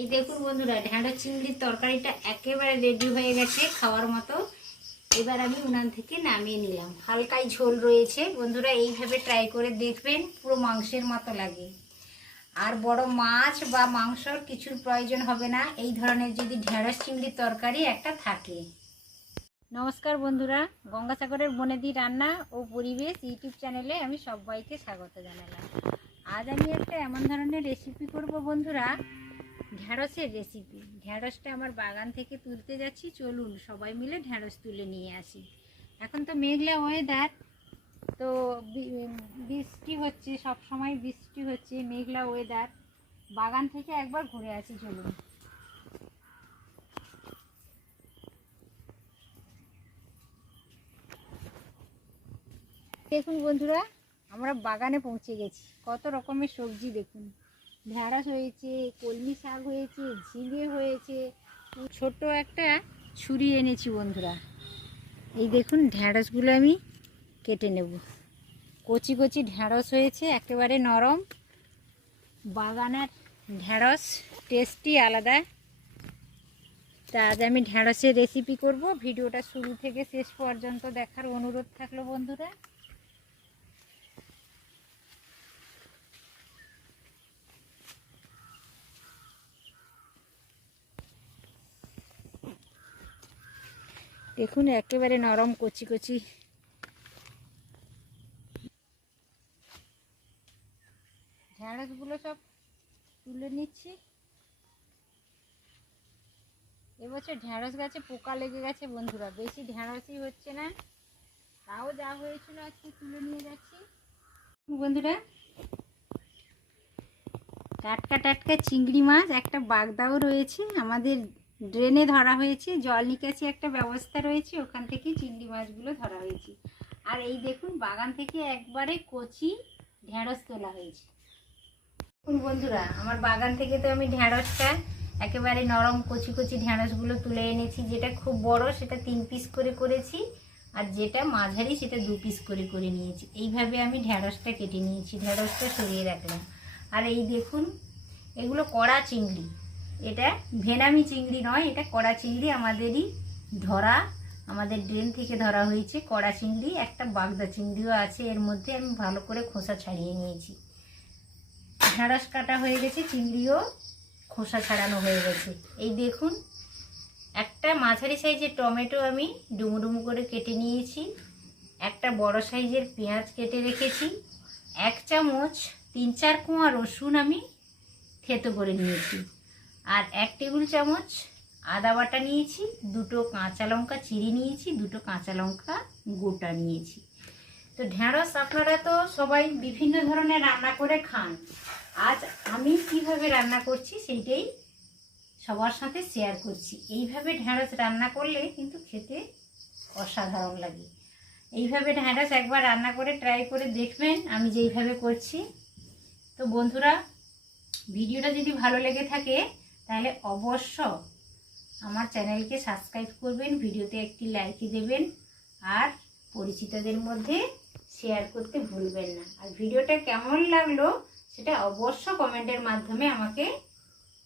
এই দেখুন বন্ধুরা, ঢ্যাঁড়স চিংড়ির তরকারিটা একেবারে রেডি হয়ে গেছে খাওয়ার মতো। এবার আমি উনান থেকে নামিয়ে নিলাম। হালকাই ঝোল রয়েছে বন্ধুরা, এইভাবে ট্রাই করে দেখবেন, পুরো মাংসের মতো লাগে। আর বড় মাছ বা মাংসর কিছুর প্রয়োজন হবে না এই ধরনের যদি ঢ্যাঁড়স চিংড়ির তরকারি একটা থাকে। নমস্কার বন্ধুরা, গঙ্গাসাগরের বনেদি রান্না ও পরিবেশ ইউটিউব চ্যানেলে আমি সবাইকে স্বাগত জানালাম। আজ আমি একটা এমন ধরনের রেসিপি করব বন্ধুরা, ঢ্যাঁড়সের রেসিপি। ঢ্যাঁড়সটা আমার বাগান থেকে তুলতে যাচ্ছি, চলুন সবাই মিলে ঢ্যাঁড়স তুলে নিয়ে আসি। এখন তো মেঘলা ওয়েদার, তো বৃষ্টি হচ্ছে, সব সময় বৃষ্টি হচ্ছে, মেঘলা ওয়েদার। বাগান থেকে একবার ঘুরে আসি, চলুন। দেখুন বন্ধুরা, আমরা বাগানে পৌঁছে গেছি। কত রকমের সবজি দেখুন, ঢ্যাঁড়স হয়েছে, কলমি শাক হয়েছে, ঝিঙে হয়েছে। ছোট একটা ছুরি এনেছি বন্ধুরা। এই দেখুন, ঢ্যাঁড়সগুলো আমি কেটে নেব। কচি কচি ঢ্যাঁড়স হয়েছে, একেবারে নরম। বাগানের ঢ্যাঁড়স টেস্টই আলাদা। তা আজ আমি ঢ্যাঁড়সের রেসিপি করব। ভিডিওটা শুরু থেকে শেষ পর্যন্ত দেখার অনুরোধ থাকলো বন্ধুরা। দেখুন, একেবারে নরম কচি কচি ঢ্যাঁড়সগুলো সব তুলে নিচ্ছি। এবছর ঢ্যাঁড়স গাছে পোকা লেগে গেছে বন্ধুরা, বেশি ঢ্যাঁড়সই হচ্ছে না। তাও যা হয়েছিল আজকে তুলে নিয়ে যাচ্ছি বন্ধুরা। টাটকা টাটকা চিংড়ি মাছ, একটা বাগদাও রয়েছে, আমাদের ড্রেনে ধরা হয়েছে, জল নিকাশি একটা ব্যবস্থা রয়েছে, ওখান থেকে চিংড়ি মাছগুলো ধরা হয়েছে। আর এই দেখুন, বাগান থেকে একবারে কচি ঢ্যাঁড়স তোলা হয়েছে। দেখুন বন্ধুরা, আমার বাগান থেকে তো আমি ঢ্যাঁড়সটা একেবারে নরম কচি কচি ঢ্যাঁড়সগুলো তুলে এনেছি। যেটা খুব বড় সেটা 3 পিস করে করেছি, আর যেটা মাঝারি সেটা 2 পিস করে করে নিয়েছি। এইভাবে আমি ঢ্যাঁড়সটা কেটে নিয়েছি, ঢ্যাঁড়সটা সরিয়ে রাখলাম। আর এই দেখুন, এগুলো কড়া চিংড়ি, এটা ভেনামি চিংড়ি নয়, এটা কড়া চিংড়ি, আমাদেরই ধরা, আমাদের ড্রেন থেকে ধরা হয়েছে কড়া চিংড়ি। একটা বাগদা চিংড়িও আছে এর মধ্যে, আমি ভালো করে খোসা ছাড়িয়ে নিয়েছি। ঢ্যাঁড়স কাটা হয়ে গেছে, চিংড়িও খোসা ছাড়ানো হয়ে গেছে। এই দেখুন, একটা মাঝারি সাইজের টমেটো আমি ডুমু ডুমু করে কেটে নিয়েছি। একটা বড় সাইজের পেঁয়াজ কেটে রেখেছি। 1 চামচ 3-4 কোয়া রসুন আমি থেতো করে নিয়েছি। আর 1 টেবিল চামচ আদা বাটা নিয়েছি। 2টো কাঁচা লঙ্কা চিড়ে নিয়েছি, 2টো কাঁচা লঙ্কা গোটা নিয়েছি। তো ঢ্যাঁড়স আপনারা তো সবাই বিভিন্ন ধরনের রান্না করে খান। আজ আমি কিভাবে রান্না করছি সেইটাই সবার সাথে শেয়ার করছি। এইভাবে ঢ্যাঁড়স রান্না করলে কিন্তু খেতে অসাধারণ লাগে। এইভাবে ঢ্যাঁড়স একবার রান্না করে ট্রাই করে দেখবেন, আমি যেইভাবে করছি। তো বন্ধুরা, ভিডিওটা যদি ভালো লেগে থাকে তাহলে অবশ্য আমার চ্যানেলকে সাবস্ক্রাইব করবেন, ভিডিওতে একটি লাইক দেবেন, আর পরিচিতদের মধ্যে শেয়ার করতে ভুলবেন না। আর ভিডিওটা কেমন লাগলো সেটা অবশ্য কমেন্টের মাধ্যমে আমাকে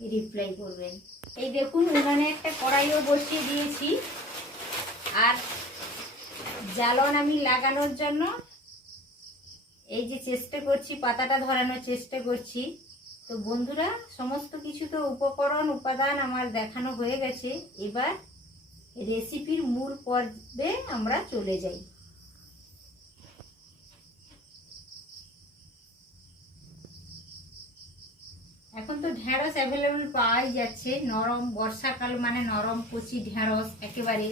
রিপ্লাই করবেন। এই দেখুন, উনানে একটা কড়াইও বসিয়ে দিয়েছি। আর জ্বালন আমি লাগানোর জন্য এই যে চেষ্টা করছি, পাতাটা ধরানোর চেষ্টা করছি। তো বন্ধুরা, সমস্ত কিছু তো উপকরণ উপাদান আমার দেখানো হয়ে গেছে। এবার রেসিপির মূল পর্বে আমরা চলে যাই। এখন তো ঢ্যাঁড়স অ্যাভেলেবল পাওয়াই যাচ্ছে, নরম, বর্ষাকাল মানে নরম কচি ঢ্যাঁড়স একেবারে।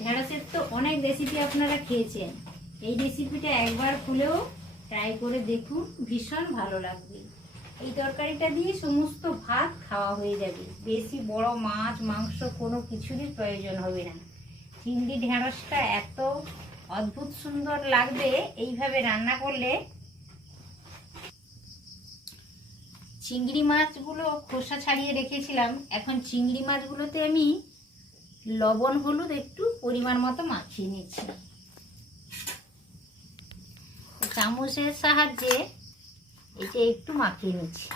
ঢ্যাঁড়সের তো অনেক রেসিপি আপনারা খেয়েছেন, এই রেসিপিটা একবার খুলেও ট্রাই করে দেখুন, ভীষণ ভালো লাগবে। এই তরকারিটা দিয়ে সমস্ত ভাত খাওয়া হয়ে যাবে, বেশি বড় মাছ মাংস কোনো কিছুরই প্রয়োজন হবে না। চিংড়ি ঢ্যাঁড়সটা এত অদ্ভুত সুন্দর লাগবে এইভাবে রান্না করলে। চিংড়ি মাছগুলো খোসা ছাড়িয়ে রেখেছিলাম, এখন চিংড়ি মাছগুলোতে আমি লবণ হলুদ একটু পরিমাণ মতো মাখিয়ে নিচ্ছি। চামচের সাহায্যে এটা একটু মাখিয়ে নিচ্ছি।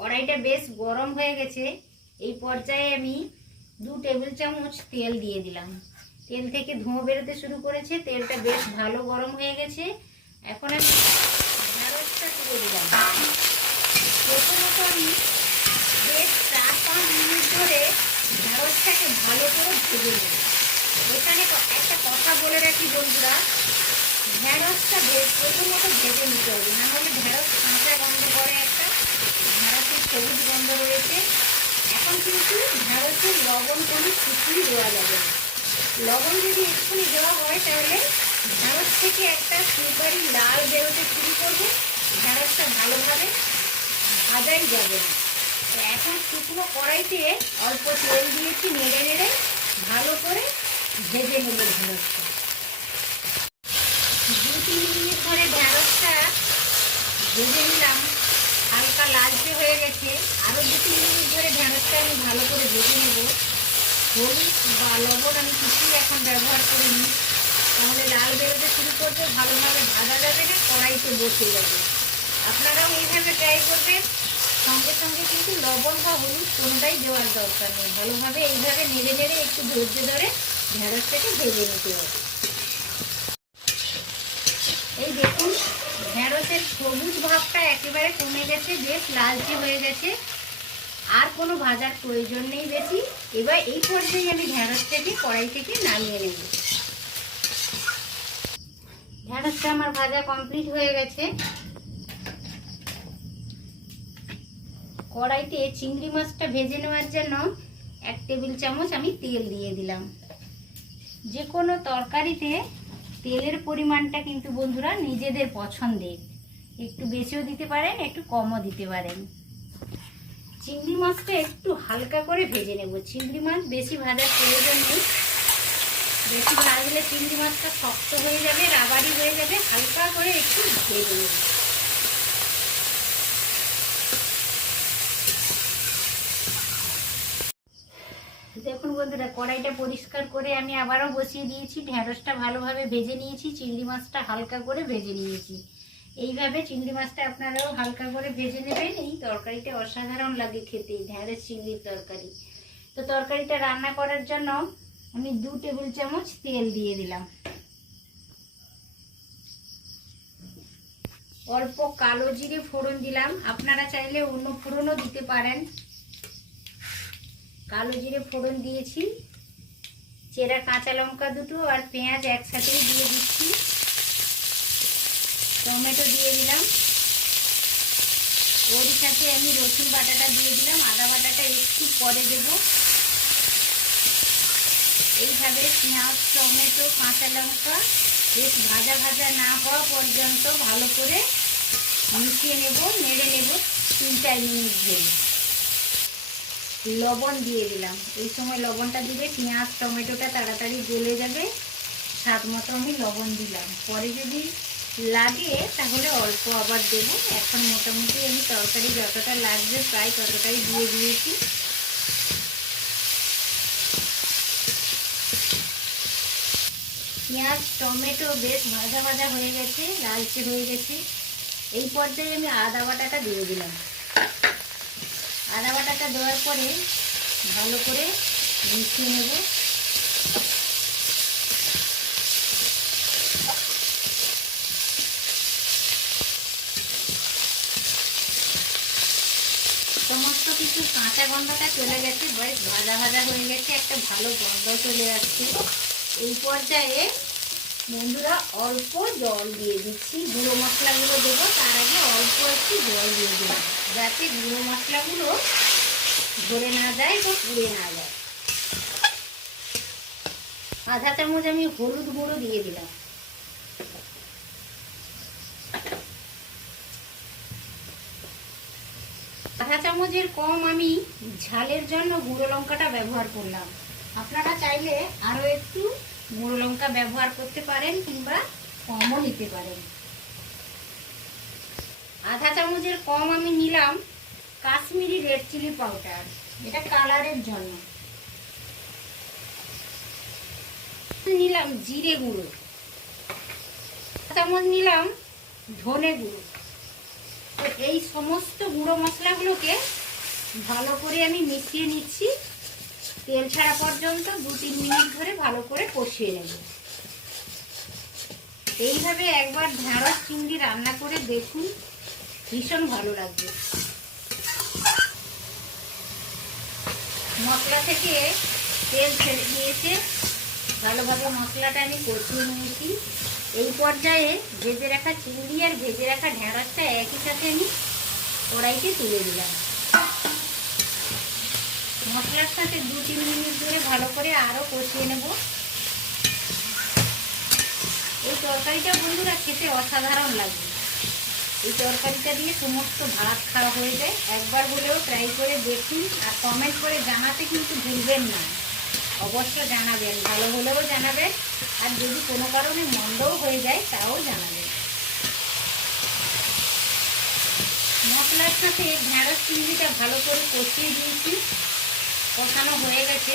কড়াইটা বেশ গরম হয়ে গেছে। এই পর্যায়ে আমি 2 টেবিল চামচ তেল দিয়ে দিলাম। তেল থেকে ধোঁয়া বেরোতে শুরু করেছে, তেলটা বেশ ভালো গরম হয়ে গেছে। এখন আমি ঢ্যাঁড়সটা তুলে দিলাম। প্রথমত আমি বেশ 4-5 মিনিট ধরে ঢ্যাঁড়সটাকে ভালো করে ভেজে নেব। এখানে একটা কথা বলে রাখি বন্ধুরা, ঢ্যাঁড়সটা প্রথমত ভেজে নিতে হবে, না হলে ঢ্যাঁড়স কাঁচা গন্ধ করে, একটা ঢ্যাঁড়সের সবুজ গন্ধ রয়েছে। এখন কিন্তু ঢ্যাঁড়সের লবণ কোনো কিছুই দেওয়া যাবে না। লবণ যদি এক্ষুনি দেওয়া হয় তাহলে ঢ্যাঁড়স থেকে একটা সুপারি লাল বেরোতে শুরু করবে, ঢ্যাঁড়সটা ভালোভাবে ভাজাই যাবে না। তো এখন শুকনো কড়াইতে অল্প তেল দিয়েছি, নেড়ে নেড়ে ভালো করে ভেজে নেব ঢ্যাঁড়সটা। 2-3 মিনিট ধরে ঢ্যাঁড়সটা ভেজে নিলাম, হালকা লালচে হয়ে গেছে। আরও 2-3 মিনিট ধরে ঢ্যাঁড়সটা আমি ভালো করে ভেজে নেব। হলুদ বা লবণ আমি কিছুই এখন ব্যবহার করিনি, তাহলে লাল বেরোতে শুরু করতে ভালোভাবে ভাজা যাবে না, কড়াইতে বসে যাবে। আপনারাও এইভাবে ট্রাই করবেন। সঙ্গে সঙ্গে কিন্তু লবণ বা হলুদ কোনোটাই দেওয়ার দরকার নেই। ভালোভাবে এইভাবে নেড়ে নেড়ে একটু ধৈর্য ধরে ঢ্যাঁড়সটাকে ভেজে নিতে হবে। এই দেখুন ঢ্যাঁড়সের সবুজ ভাবটা একেবারে কমে গেছে, বেশ লালচে হয়ে গেছে। আর কোনো ভাজার প্রয়োজন নেই বেশি। এবার এই পর্যায়ে আমি ঢ্যাঁড়সটাকে কড়াই থেকে নামিয়ে নেব। ঢ্যাঁড়সটা আমার ভাজা কমপ্লিট হয়ে গেছে। কড়াইতে চিংড়ি মাছটা ভেজে নেওয়ার জন্য 1 টেবিল চামচ আমি তেল দিয়ে দিলাম। যে কোনো তরকারিতে তেলের পরিমাণটা কিন্তু বন্ধুরা নিজেদের পছন্দের, একটু বেশিও দিতে পারেন, একটু কমও দিতে পারেন। চিংড়ি মাছটা একটু হালকা করে ভেজে নেব। চিংড়ি মাছ বেশি ভাজার প্রয়োজন নেই, বেশি ভাজলে চিংড়ি মাছটা শক্ত হয়ে যাবে, রাবারি হয়ে যাবে। হালকা করে একটু ভেজে নেব। দেখুন বন্ধুরা কড়াইটা পরিষ্কার করে আমি আবারও বসিয়ে দিয়েছি। ঢ্যাঁড়সটা ভালোভাবে ভেজে নিয়েছি, চিংড়ি মাছটা হালকা করে ভেজে নিয়েছি। এইভাবে চিংড়ি মাছটা আপনারাও হালকা করে ভেজে নেবেন। এই তরকারিটা অসাধারণ লাগে খেতে, ঢ্যাঁড়স চিংড়ির তরকারি। তো তরকারিটা রান্না করার জন্য আমি 2 টেবিল চামচ তেল দিয়ে দিলাম। অল্প কালো জিরে ফোড়ন দিলাম, আপনারা চাইলে অন্য ফোড়নও দিতে পারেন। কালো জিরে ফোড়ন দিয়েছি, চেরা কাঁচা লঙ্কা 2টো আর পেঁয়াজ একসাথেই দিয়ে দিচ্ছি। টমেটো দিয়ে দিলাম, ওর সাথে আমি রসুন বাটাটা দিয়ে দিলাম, আদা বাটাটা একটু পরে দেব। এইভাবে পেঁয়াজ, টমেটো, কাঁচা লঙ্কা বেশ ভাজা ভাজা না হওয়া পর্যন্ত ভালো করে মিশিয়ে নেব, নেড়ে নেব 3-4 মিনিট ধরে। লবণ দিয়ে দিলাম, এই সময় লবণটা দিলে পেঁয়াজ টমেটোটা তাড়াতাড়ি গলে যাবে। স্বাদ মতো আমি লবণ দিলাম, পরে যদি লাগে তাহলে অল্প আবার দেব। এখন মোটামুটি আমি তরকারি যতটা লাগবে প্রায় ততটাই দিয়ে দিয়েছি। পেঁয়াজ টমেটো বেশ ভাজা ভাজা হয়ে গেছে, লালচে হয়ে গেছে। এই পর্যায়ে আমি আদা বাটাটা দিয়ে দিলাম। আদা বাটাটা দেওয়ার পরে ভালো করে মিশিয়ে নেব। সমস্ত কিছু কাঁচা গন্ধটা চলে গেছে, বেশ ভাজা ভাজা হয়ে গেছে, একটা ভালো গন্ধ চলে আসছে। এই পর্যায়ে বন্ধুরা অল্প জল দিয়ে দিচ্ছি। গুঁড়ো মশলাগুলো দেবো, তার আগে অল্প একটু জল দিয়ে দেবো, যাতে গুঁড়ো মশলাগুলো ধরে না যায় বা পুড়ে না যায়। আধা চামচ আমি হলুদ গুঁড়ো দিয়ে দিলাম। আধা চামচের কম আমি ঝালের জন্য গুঁড়ো লঙ্কাটা ব্যবহার করলাম। আপনারা চাইলে আরও একটু গুঁড়ো লঙ্কা ব্যবহার করতে পারেন কিংবা কমও নিতে পারেন। আধা চামচের কম আমি নিলাম কাশ্মীরি রেড চিলি পাউডার, এটা কালারের জন্য। নিলাম জিরে গুঁড়ো, আধা চামচ নিলাম ধনে গুঁড়ো। তো এই সমস্ত গুঁড়ো মশলাগুলোকে ভালো করে আমি মিশিয়ে নিচ্ছি। তেল ছাড়া পর্যন্ত 2-3 মিনিট ধরে ভালো করে কষিয়ে নেব। এইভাবে একবার ঢেঁড়স চিংড়ি রান্না করে দেখুন, ভীষণ ভালো লাগবে। মশলা থেকে তেল ছেড়ে দিয়েছে, ভালোভাবে মশলাটা আমি কষিয়ে নিয়েছি। এই পর্যায়ে ভেজে রাখা চিংড়ি আর ভেজে রাখা ঢেঁড়সটা একই সাথে আমি কড়াইতে তুলে দিলাম। মশলার সাথে 2-3 মিনিট ধরে ভালো করে আরও কষিয়ে নেব। এই তরকারিটা বন্ধুরা খেতে অসাধারণ লাগে। এই তরকারিটা দিয়ে সমস্ত ভাত খাওয়া হয়ে যায়। একবার হলেও ট্রাই করে দেখুন, আর কমেন্ট করে জানাতে কিন্তু ভুলবেন না। অবশ্য জানাবেন, ভালো হলেও জানাবেন, আর যদি কোনো কারণে মন্দও হয়ে যায় তাও জানাবেন। মশলার সাথে ঢেঁড়স চিংড়িটা ভালো করে কষিয়ে দিয়েছি, কষানো হয়ে গেছে।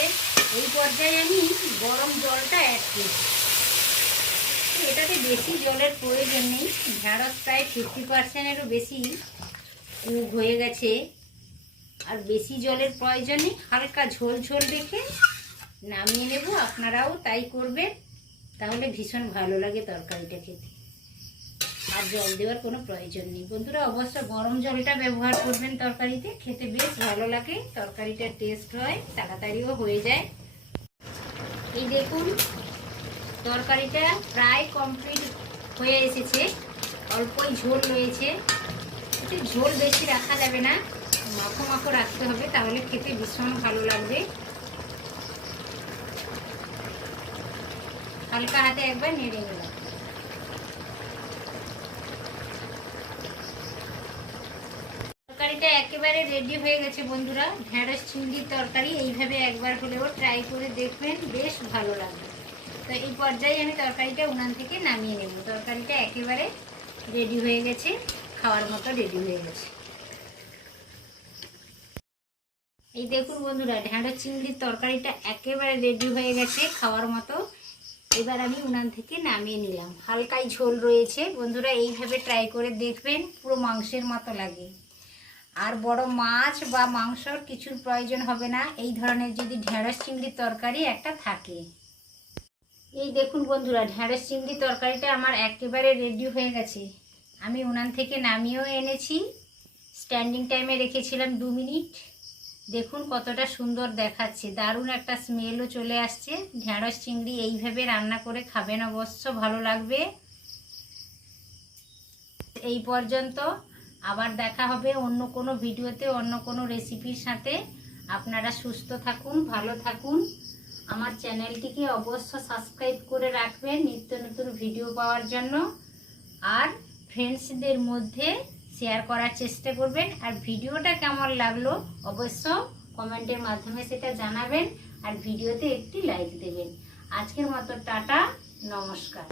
এই পর্যায়ে আমি গরম জলটা অ্যাড করছি। এটাতে বেশি জলের প্রয়োজন নেই, ঢেঁড়স প্রায় 50%-এরও বেশি কুক হয়ে গেছে, আর বেশি জলের প্রয়োজন নেই। হালকা ঝোল ঝোল রেখে নামিয়ে নেব। আপনারাও তাই করবেন, তাহলে ভীষণ ভালো লাগে তরকারিটা খেতে। আর জল দেওয়ার কোনো প্রয়োজন নেই। বন্ধুরা অবশ্য গরম জলটা ব্যবহার করবেন তরকারিতে, খেতে বেশ ভালো লাগে, তরকারিটার টেস্ট হয়, তাড়াতাড়িও হয়ে যায়। এই দেখুন তরকারিটা প্রায় কমপ্লিট হয়ে এসেছে, অল্পই ঝোল রয়েছে। একটু ঝোল বেশি রাখা যাবে না, মাখো মাখো রাখতে হবে, তাহলে খেতে ভীষণ ভালো লাগবে। হালকা হাতে একবার নেড়ে নিলাম। তরকারিটা একেবারে রেডি হয়ে গেছে বন্ধুরা। ঢেঁড়স চিংড়ির তরকারি এইভাবে একবার হলেও ট্রাই করে দেখবেন, বেশ ভালো লাগবে। তো এই পর্যায়ে আমি তরকারিটা উনান থেকে নামিয়ে নেব। তরকারিটা একেবারে রেডি হয়ে গেছে, খাওয়ার মতো রেডি হয়ে গেছে। এই দেখুন বন্ধুরা ঢেঁড়স চিংড়ির তরকারিটা একেবারে রেডি হয়ে গেছে খাওয়ার মতো। এবার আমি উনান থেকে নামিয়ে নিলাম। হালকাই ঝোল রয়েছে বন্ধুরা, এইভাবে ট্রাই করে দেখবেন, পুরো মাংসের মতো লাগে। আর বড় মাছ বা মাংসর কিছুর প্রয়োজন হবে না এই ধরনের যদি ঢেঁড়স চিংড়ির তরকারি একটা থাকে। এই দেখুন বন্ধুরা ঢেঁড়স চিংড়ি তরকারিটা আমার একেবারে রেডি হয়ে গেছে। আমি উনান থেকে নামিয়েও এনেছি, স্ট্যান্ডিং টাইমে রেখেছিলাম 2 মিনিট। দেখুন কতটা সুন্দর দেখাচ্ছে, দারুণ একটা স্মেলও চলে আসছে। ঢেঁড়স চিংড়ি এইভাবে রান্না করে খাবেন, অবশ্য ভালো লাগবে। এই পর্যন্ত, আবার দেখা হবে অন্য কোনো ভিডিওতে, অন্য কোনো রেসিপির সাথে। আপনারা সুস্থ থাকুন, ভালো থাকুন। আমার চ্যানেলটিকে অবশ্য সাবস্ক্রাইব করে রাখবেন নিত্য নতুন ভিডিও পাওয়ার জন্য। আর ফ্রেন্ডসদের মধ্যে শেয়ার করার চেষ্টা করবেন। আর ভিডিওটা কেমন লাগলো অবশ্য কমেন্টের মাধ্যমে সেটা জানাবেন, আর ভিডিওতে একটি লাইক দেবেন। আজকের মতো টাটা, নমস্কার।